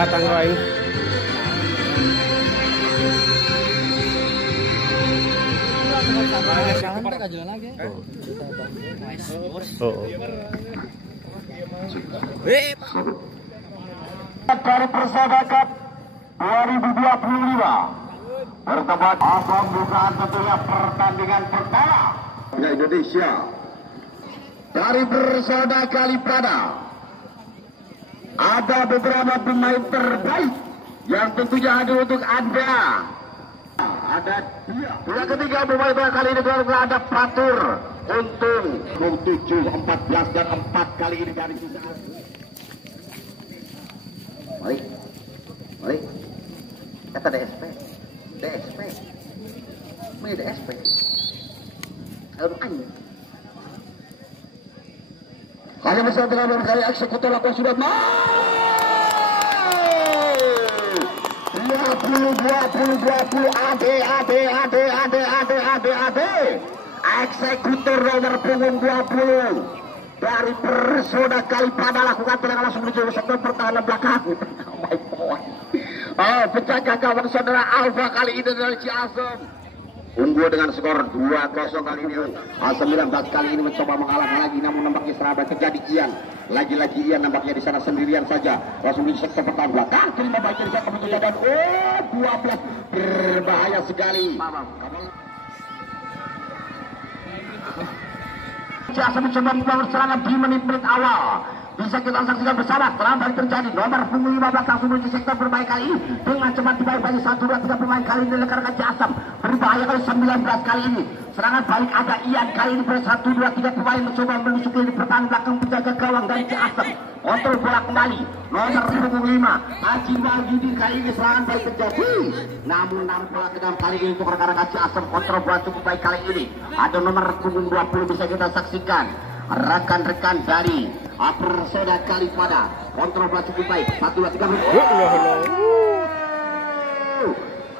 Katang lain. Dari Persadakat 2025 bertempat pembukaan tentunya pertandingan pertama Indonesia dari Persada Kalipada. Ada beberapa pemain terbaik yang tentunya hadir untuk Anda. Ada yang ketiga pemain kali ini ada Fatur Untung 7, 14 dan 4 kali ini dari sisa. Mari, kata DSP, ini DSP, harus anjing. Hanya besar dengan berkali eksekutor lakukan sudah mau 20 AD eksekutor nomor punggung 20 dari Persada Kalipada lakukan tendangan langsung menuju sektor pertahanan belakang. Oh my god. Penjaga gawang saudara Alfa kali ini dari Ciasem unggul dengan skor 2-0 kali ini. 19 kali ini mencoba mengalahkan lagi, namun nampaknya seraba terjadi Ian. Lagi-lagi Ian nampaknya di sana sendirian saja. Langsung di sektor pertahanan belakang. Terima baik dari sana mencoba dan 12 berbahaya sekali. Ciasem mencoba membangun serangan di menit-menit awal. Bisa kita saksikan bersama terlambat terjadi nomor punggung 15 langsung menuju sektor berbahaya kali ini dengan cepat dibaik-baik 1, 2, 3 pemain kali ini rekan-rekan Ciasem berbahaya kali 19 kali ini. Serangan balik ada Ian kali ini 1, 2, 3 pemain mencoba menuju ke pertahanan belakang penjaga gawang dari Ciasem. Kontrol bola kembali nomor punggung 5 Haji Wahyudi kali ini serangan balik terjadi, namun nampak kedam kali ini untuk rekan-rekan Ciasem kontrol bola cukup baik kali ini. Ada nomor punggung 20 bisa kita saksikan rekan-rekan dari Persada Kalipada kontrol bola cukup baik 1, 2, 3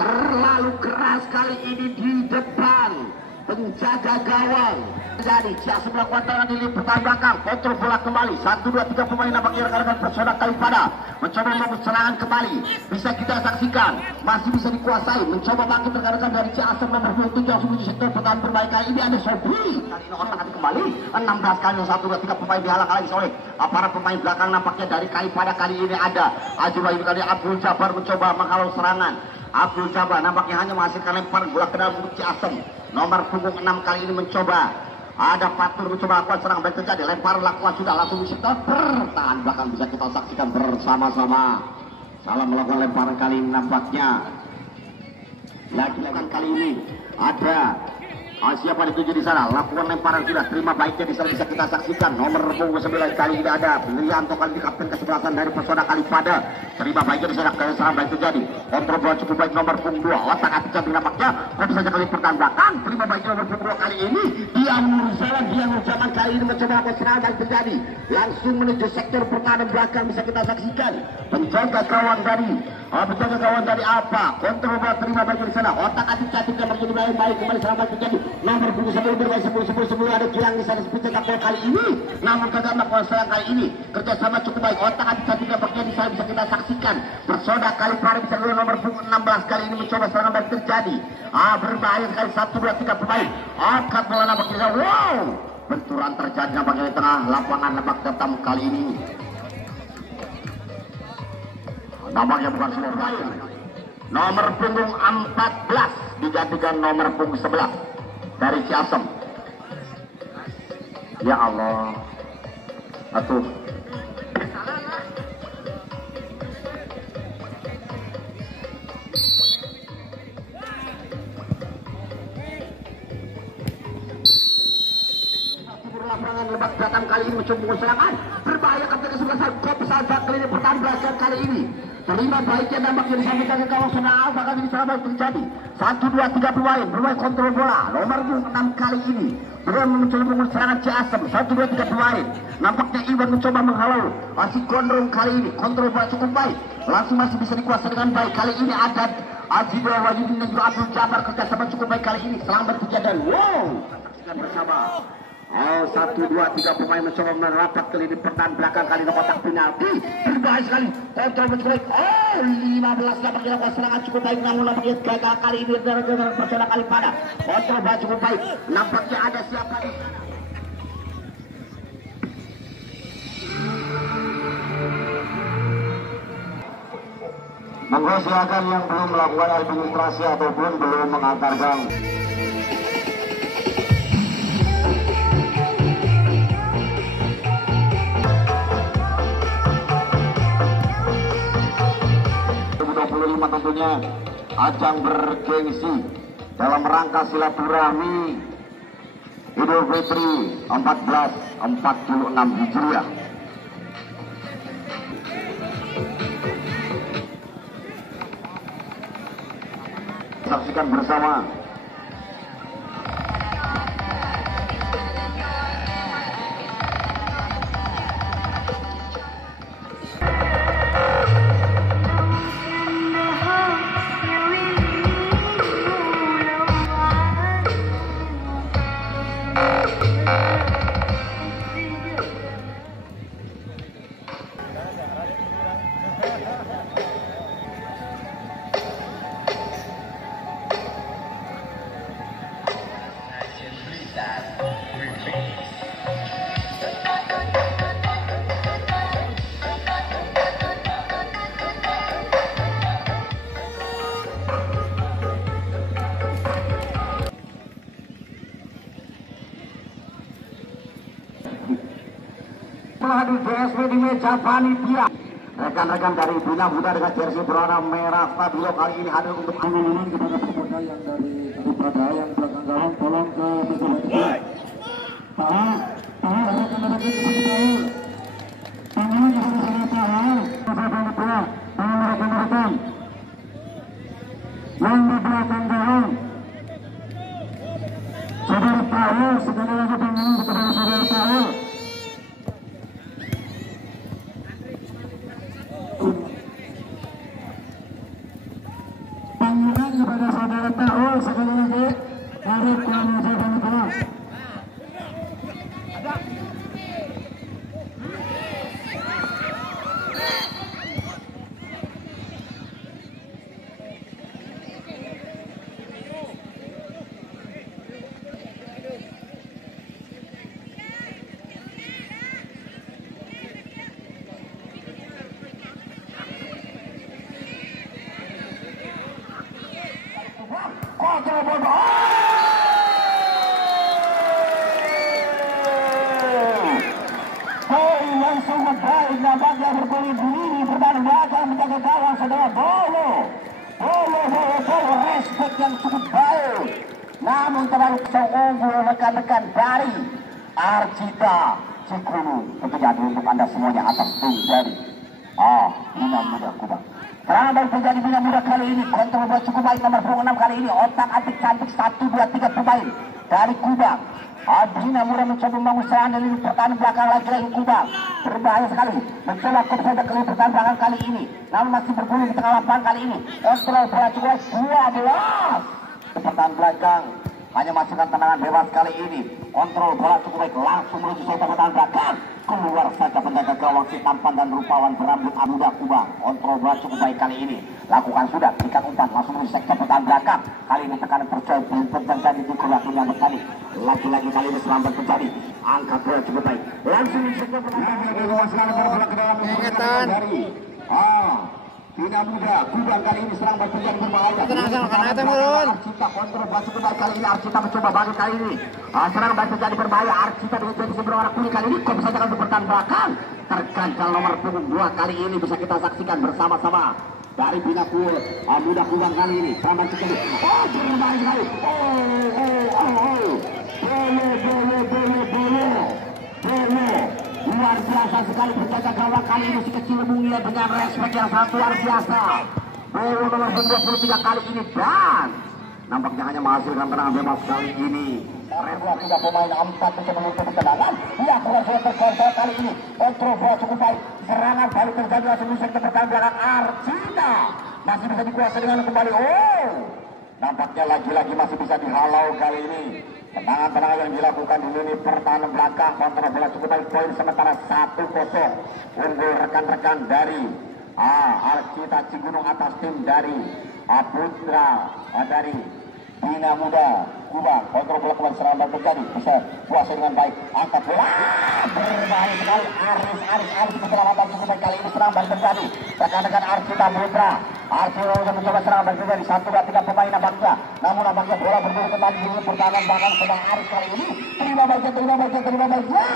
terlalu keras kali ini di depan penjaga gawang. Jadi Ciasem melakukan tendangan di pertahanan belakang, kontrol bola kembali 1, 2, 3 pemain nampaknya rekan-rekan Persada Kalipada mencoba membangun serangan kembali. Bisa kita saksikan masih bisa dikuasai, mencoba bangkit rekan-rekan dari Ciasem nomor 27 langsung menuju sektor pertahanan berbahaya kali ini ada Sobri. Kali ini otak-atik kembali 16 kali 1, 2, 3 pemain dihalang lagi oleh para pemain belakang nampaknya dari Kalipada kali ini ada Haji Wahyudi kali Abdul Jabbar mencoba menghalau serangan. Abdul Jabbar nampaknya hanya menghasilkan lempar bola ke dalam Ciasem. Nomor punggung 6 kali ini mencoba. Ada Fatur mencoba lakukan serang baik terjadi. Lempar lakukan sudah langsung di sektor pertahanan belakang bisa kita saksikan bersama-sama. Salah melakukan lemparan kali ini nampaknya. Lakukan kali ini ada siapa dituju di sana, lakukan lemparan sudah, terima baiknya di sana bisa kita saksikan. Nomor punggung 9 kali ini ada Lianto kali ini kapten kesebelasan dari Persada Kalipada. Terima baiknya di sana, kali serang baik terjadi. Kontrol bola cukup baik nomor punggung 2. Otak atik cantik nampaknya. Kok saja kali pertahanan belakang. Terima baiknya nomor punggung 2 kali ini. Dia Nurjaman kali ini mencoba lakukan serangan baik terjadi. Langsung menuju sektor pertahanan belakang bisa kita saksikan. Penjaga gawang dari apa? Kontrol bola terima baiknya di sana. Otak atik cantiknya menjadi baik kembali serang baik terjadi. Nomor punggung 10 bermain 10 ada Gilang di sana pencetak gol kali ini. Namun gagal melakukan serang kali ini. Kerjasama cukup baik. Otak atik cantiknya bagian di sana bisa kita saksikan. Persada Kalipada bisa dulu nomor punggung 16 kali ini mencoba serangan baik terjadi. Berbahaya sekali 1, 2, 3 pemain. Angkat bola nampaknya. Wow! Benturan terjadi nampaknya di tengah lapangan Lebak Tetam kali ini. Nampaknya bukan seluruh baik. Nomor punggung 14 digantikan nomor punggung 11 dari Ciasem. Ya Allah. Atuh. Lapangan Lebak Tetam kali ini mencoba serangan berbahaya kapten kesebelasan Persada kali ini pertahanan belakang kali ini. Terima baiknya nampaknya disampaikan ke gawang Persada Alfa kali ini serang terjadi. 1, 2, 3 pemain kontrol bola. Nomor 6 kali ini belum mencoba membangun serangan Ciasem. 1, 2, 3 pemain. Nampaknya Iwan mencoba menghalau. Masih gondrong kali ini. Kontrol bola cukup baik. Langsung masih bisa dikuasai dengan baik. Kali ini ada Haji Wahyudi dan juga Abdul Jabbar kerjasama cukup baik kali ini. Selamat kejadian. Wow. Saksikan bersama. Oh, 1, 2, 3 pemain mencoba merapat ke lini pertahanan belakang kali ini kotak penalti. Berbahaya sekali. Kontrol cukup baik. Oh, 15 nampaknya lakukan serangan cukup baik, namun nampaknya gagal kali ini dari percobaan kali pada. Kontrol bola cukup baik. Nampaknya ada siapa di sana. Monggo silakan yang belum melakukan administrasi ataupun belum mengantarkan. Tentunya ajang bergengsi dalam rangka silaturahmi Idul Fitri 1446 Hijriah. Saksikan bersama. Di BSW di meja panitia, rekan-rekan dari Bina Muda dengan jersey berwarna merah stabilo kali ini hadir untuk mengulangi kepada pemuda yang dari Pradaya yang belakang gawang, tolong ke meja panitia. Tahan, rekan-rekan seperti tahu. Tangan kepada saudara tahan, tangan rekan-rekan yang di belakang gawang. Saudara tahu, sekali lagi tangan kepada saudara tahu. Kepada saudara tahu sekali lagi dari Pramuja dan Kelas. Langsung baik nampaknya berbunyi-bunyi pertahanan belakang menjaga gawang saudara. Bolo respect yang cukup baik, namun terlalu unggul rekan-rekan dari Arcita Cikunu. Tentu jadi untuk anda semuanya atas tim dari Bina Muda Kubang. Serangan baik terjadi Bina Muda kali ini, kontrol bola cukup baik nomor 26 kali ini, otak atik cantik 1, 2, 3 pemain dari Kubang. Bina Muda mencoba membangun serangan dari pertahanan belakang lagi-lagi Kubang. Berbahaya sekali, mencoba saja ke pertahanan belakang kali ini, namun masih bergulir di tengah lapangan kali ini. Kontrol bola cukup baik 12 pertahanan belakang, hanya masukkan tendangan bebas kali ini. Kontrol bola cukup baik, langsung menuju sektor pertahanan belakang. Keluar saja penjaga gawang si tampan dan rupawan berambut Muda Kubang. Kontrol bola cukup baik kali ini, lakukan sudah, berikan umpan langsung menuju sektor pertahanan belakang. Kali ini tekanan percaya terjadi di kurang yang berkali. Lagi-lagi kali ini selambat terjadi. Angkat bola cukup baik, langsung menuju sektor pertahanan belakang. Bina Muda Kubang kali ini serang bertujuan berbahaya. Arcita kontrol bola cukup baik kali ini. Arcita mencoba balik kali ini. Serang terjadi berbahaya. Arcita dengan jersey berwarna kuning kali ini kok bisa jalan ke pertahanan belakang. Terganjal nomor punggung 2 kali ini bisa kita saksikan bersama-sama dari Bina Muda Kubang kali ini. Serang sekali. Berbahaya sekali. Luar biasa sekali penjaga gawang kali ini si kecil mungil dengan respect yang sangat luar biasa. Bolo nomor 23 kali ini dan nampaknya hanya menghasilkan tendangan bebas kali ini. Dua tiga pemain 4 bisa menutup tendangan. Ia keluar terkontrol kali ini. Kontrol bola cukup baik. Serangan balik terjadi langsung di sektor pertahanan belakang Arcita. Masih bisa dikuasai dengan kembali. Nampaknya lagi-lagi masih bisa dihalau kali ini. Tendangan-tendangan yang dilakukan di lini pertahanan belakang, kontrol bola cukup baik, poin sementara 1-0 unggul rekan-rekan dari Arcita Cigunung atas tim dari Putra dari Bina Muda Kuba. Kontrol bola kembali serangan terjadi, bisa kuasai dengan baik, angkat bola berbahaya sekali. Aris keselamatan cukup baik kali ini, serang balik terjadi rekan-rekan Arcita Putra. Arcita mencoba serang balik terjadi, 1-2-3 pemain nampaknya, namun nampaknya bola berburu kembali di pertahanan belakang sedang Aris kali ini terima baiknya.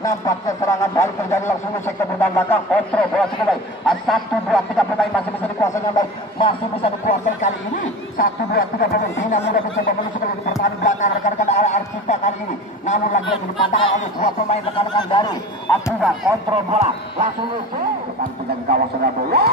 Nampaknya serangan balik terjadi langsung sektor pertahanan belakang, kontrol bola cukup baik, 1-2-3 pemain masih bisa dikuasai dengan baik, masih bisa dikuasai kali ini, 1-2-3 pemain Bina Muda mencoba menuju ke pertahanan belakang rekan-rekan Arcita kali ini, namun lagi-lagi dipatahkan oleh dua pemain rekan-rekan dari Akuba. Kontrol bola langsung rekan penjaga gawang Surabaya,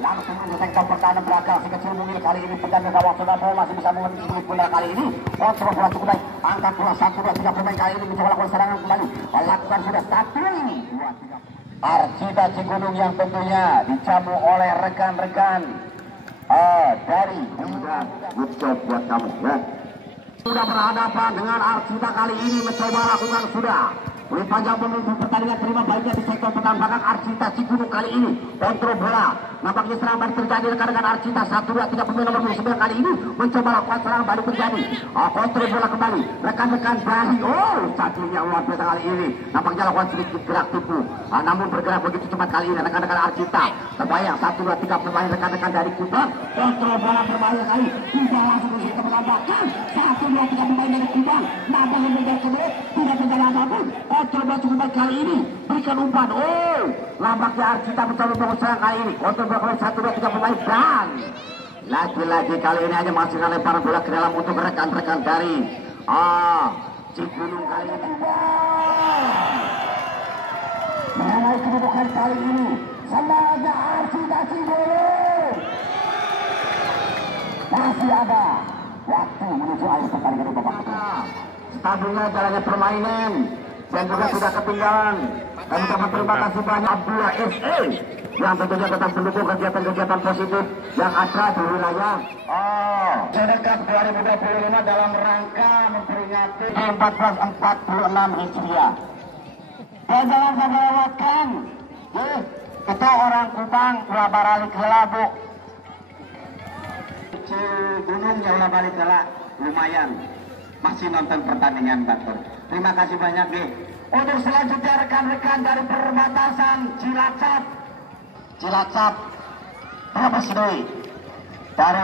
langsung menuju sektor pertahanan belakang si kecil mungil kali ini, penjaga gawang Surabaya masih bisa mengunci bola kali ini, kontrol bola cukup baik, angkat bola 1-2-3 pemain kali ini mencoba lakukan serangan kembali, lakukan sudah 1-2-3 Arcita Cigunung yang tentunya dijamu oleh rekan-rekan dari good job buat kamu ya. Sudah berhadapan dengan Arcita kali ini, mencoba lakukan sudah Oleh panjang pemimpin pertandingan, terima baiknya di sektor pertahanan belakang Arcita Cigunung kali ini. Kontrol bola, nampaknya serangan balik terjadi rekan-rekan Arcita. 1-2-3 pemain nomor 29 kali ini mencoba lakukan serangan balik terjadi. Kontrol bola kembali, rekan-rekan Bali. Satunya luar biasa kali ini. Nampaknya lakukan sedikit gerak tipu, namun bergerak begitu cepat kali ini rekan-rekan Arcita. Terbayang 1-2-3 pemain rekan-rekan dari Kubang. Kontrol bola berbahaya kali, tidak langsung ke sektor pertahanan belakang. 1-2-3 pemain dari Kubang, nampaknya mengejar kemudian tidak terjadi apapun. Coba cukup kali ini berikan umpan. Nampaknya Arcita mencoba membangun serangan kali ini. Kontrol bola 1-2-3 pemain dan lagi-lagi kali ini hanya masih lemparan bola ke dalam untuk rekan-rekan dari Cigunung kali ini. Mulai kedudukan kali ini semangat Arcita Cigunung. Masih ada waktu menuju akhir pertandingan babak kedua. Stabilnya jalannya permainan dan juga tidak ketinggalan. Kami ucapkan terima kasih banyak Abdullah SE yang tentunya tetap mendukung kegiatan-kegiatan positif yang ada di wilayah Sedekat 2025 dalam rangka memperingati 1446 Hijriah. Dan jangan sampai lewatkan, kita orang Kupang ulah balik heula Bu. Cigunung ya ulah balik heula, lumayan. Masih nonton pertandingan Batur. Terima kasih banyak nih. Untuk selanjutnya rekan-rekan dari perbatasan Cilacap berapa sih dari